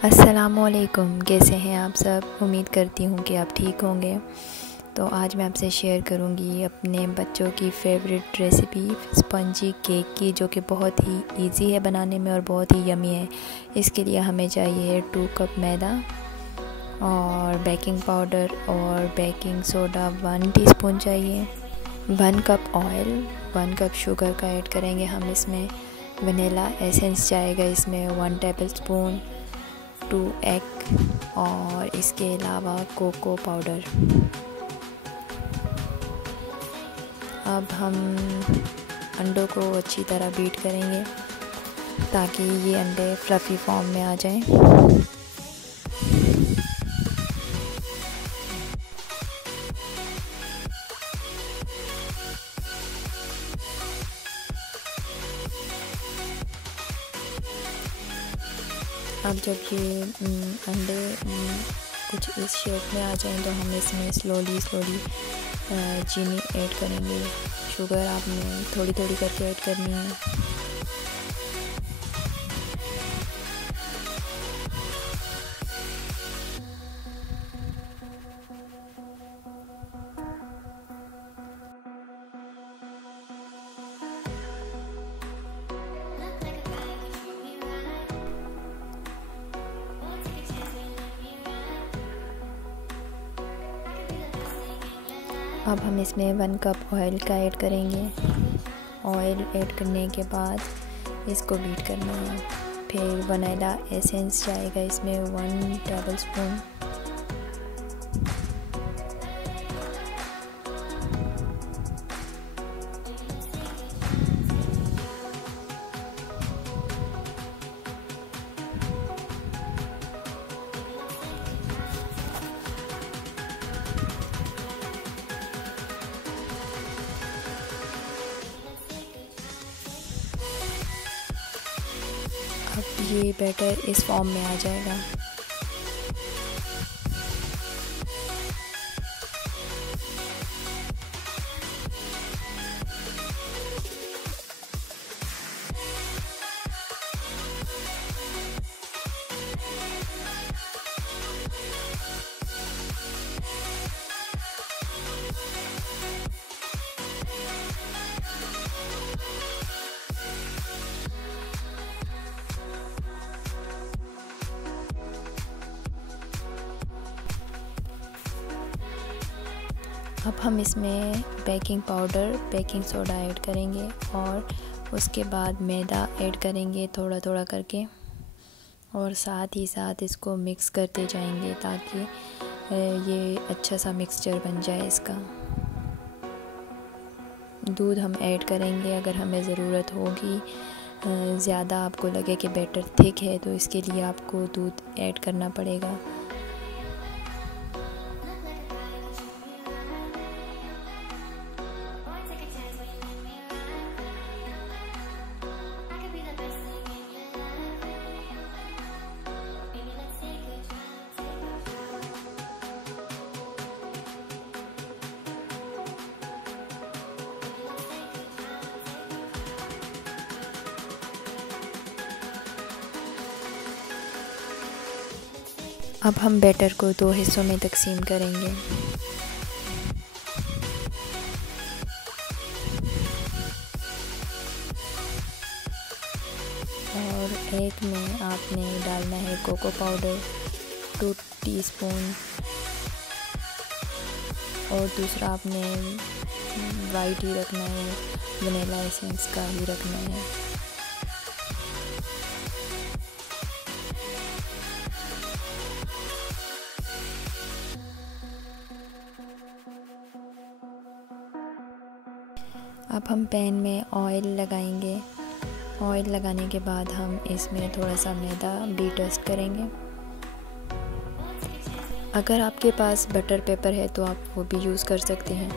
अस्सलामुअलैकुम, कैसे हैं आप सब। उम्मीद करती हूँ कि आप ठीक होंगे। तो आज मैं आपसे शेयर करूँगी अपने बच्चों की फेवरेट रेसिपी स्पंजी केक की, जो कि बहुत ही इजी है बनाने में और बहुत ही यमी है। इसके लिए हमें चाहिए 2 कप मैदा और बेकिंग पाउडर और बेकिंग सोडा 1 टीस्पून चाहिए, 1 कप ऑयल, 1 कप शुगर का ऐड करेंगे हम इसमें। वनीला एसेंस जाएगा इसमें 1 टेबलस्पून, 2 एग और इसके अलावा कोको पाउडर। अब हम अंडों को अच्छी तरह बीट करेंगे ताकि ये अंडे फ्लफ़ी फॉर्म में आ जाएं। अब जब ये अंडे कुछ इस शेप में आ जाएं तो हम इसमें स्लोली चीनी ऐड करेंगे। शुगर आपने थोड़ी थोड़ी करके ऐड करनी है। अब हम इसमें 1 कप ऑयल का ऐड करेंगे। ऑयल ऐड करने के बाद इसको बीट करना है। फिर वनीला एसेंस जाएगा इसमें 1 टेबलस्पून, अब ये बैटर इस फॉर्म में आ जाएगा। अब हम इसमें baking powder, baking soda add करेंगे और उसके बाद मैदा ऐड करेंगे थोड़ा थोड़ा करके, और साथ ही साथ इसको मिक्स करते जाएंगे ताकि ये अच्छा सा मिक्सचर बन जाए इसका। दूध हम ऐड करेंगे अगर हमें ज़रूरत होगी। ज़्यादा आपको लगे कि बैटर थिक है तो इसके लिए आपको दूध ऐड करना पड़ेगा। अब हम बैटर को 2 हिस्सों में तकसीम करेंगे। और एक में आपने डालना है कोको पाउडर 2 टीस्पून और दूसरा आपने वाइट ही रखना है, वनीला एसेंस का ही रखना है। अब हम पैन में ऑयल लगाएंगे। ऑयल लगाने के बाद हम इसमें थोड़ा सा मैदा भी डस्ट करेंगे। अगर आपके पास बटर पेपर है तो आप वो भी यूज़ कर सकते हैं।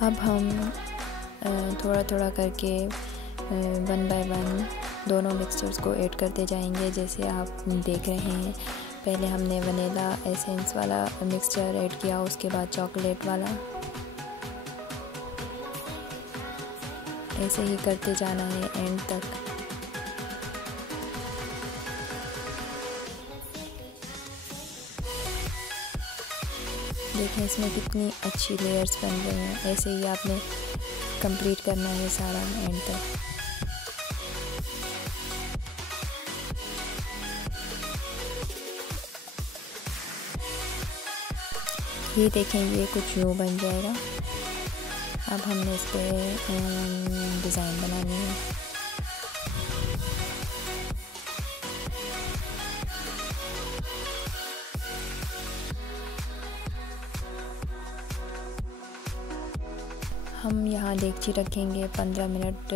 अब हम थोड़ा थोड़ा करके 1 बाय 1 दोनों मिक्सचर्स को ऐड करते जाएंगे। जैसे आप देख रहे हैं पहले हमने वनीला एसेंस वाला मिक्सचर ऐड किया, उसके बाद चॉकलेट वाला। ऐसे ही करते जाना है एंड तक। देखें इसमें कितनी अच्छी लेयर्स बन रही हैं। ऐसे ही आपने कंप्लीट करना है सारा एंड तक। ये देखें ये कुछ यूँ बन जाएगा। अब हमने इस पर डिज़ाइन बनानी है। हम यहाँ देगची रखेंगे 15 मिनट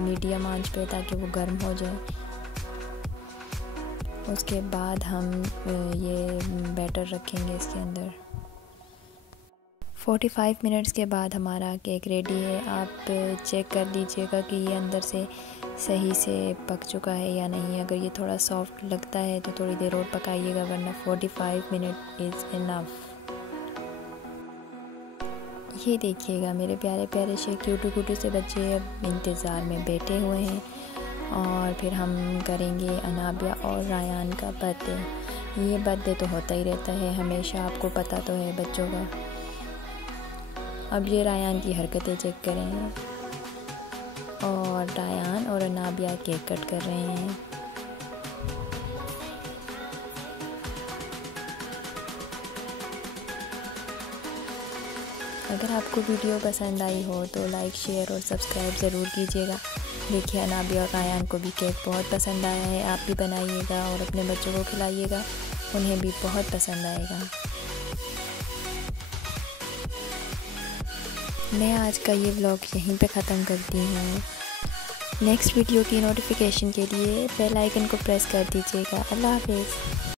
मीडियम आंच पे ताकि वो गर्म हो जाए। उसके बाद हम ये बैटर रखेंगे इसके अंदर। 45 मिनट्स के बाद हमारा केक रेडी है। आप चेक कर लीजिएगा कि ये अंदर से सही से पक चुका है या नहीं। अगर ये थोड़ा सॉफ्ट लगता है तो थोड़ी देर और पकाइएगा, वरना 45 मिनट इज़ इनफ। ये देखिएगा मेरे प्यारे प्यारे से क्यूटू से बच्चे अब इंतज़ार में बैठे हुए हैं। और फिर हम करेंगे अनाबिया और रायान का बर्थडे। ये बर्थडे तो होता ही रहता है हमेशा, आपको पता तो है बच्चों का। अब ये रायान की हरकतें चेक करें। और रायान और अनाबिया केक कट कर रहे हैं। अगर आपको वीडियो पसंद आई हो तो लाइक शेयर और सब्सक्राइब ज़रूर कीजिएगा। देखिए अनाबिया और रायान को भी केक बहुत पसंद आया है। आप भी बनाइएगा और अपने बच्चों को खिलाइएगा, उन्हें भी बहुत पसंद आएगा। मैं आज का ये व्लॉग यहीं पे ख़त्म करती हूँ। नेक्स्ट वीडियो की नोटिफिकेशन के लिए बेल आइकन को प्रेस कर दीजिएगा। अल्लाह हाफ़िज़।